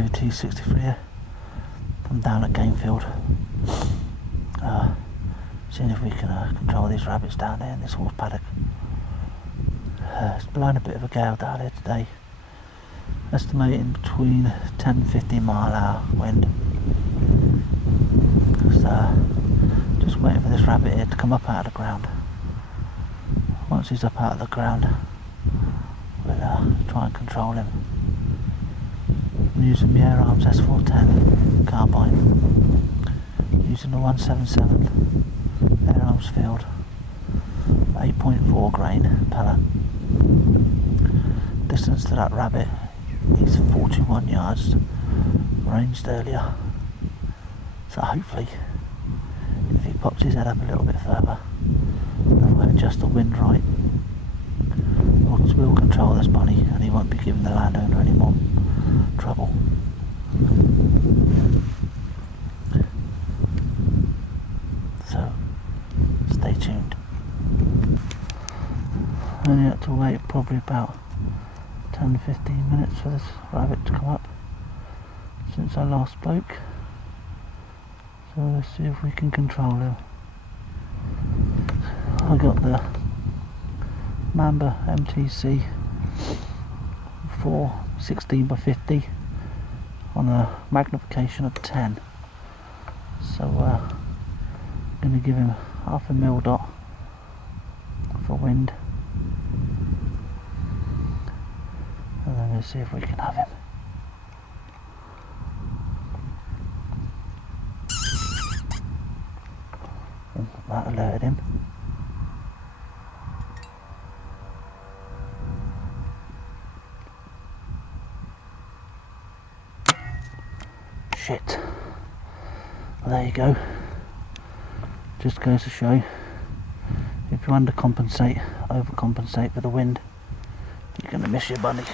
David T63 here. I'm down at Gamefield, seeing if we can control these rabbits down there in this horse paddock. It's blowing a bit of a gale down here today, estimating between 10 and 15 mile/hour wind. Just waiting for this rabbit here to come up out of the ground. Once he's up out of the ground, we'll try and control him. I'm using the Air Arms S410 carbine, using the 177 Air Arms field, 8.4 grain pellet. Distance to that rabbit is 41 yards, ranged earlier. So hopefully, if he pops his head up a little bit further, and we'll adjust the wind right, we'll control this bunny and he won't be giving the landowner any more trouble. So, stay tuned. Only had to wait probably about 10-15 minutes for this rabbit to come up since I last spoke. So let's see if we can control him. I got the Mamba MTC 416x50 on a magnification of 10. So I'm going to give him half a mildot for wind, and then we'll see if we can have him. That alerted him. Shit. Well, there you go. Just goes to show, if you overcompensate for the wind, you're going to miss your bunny.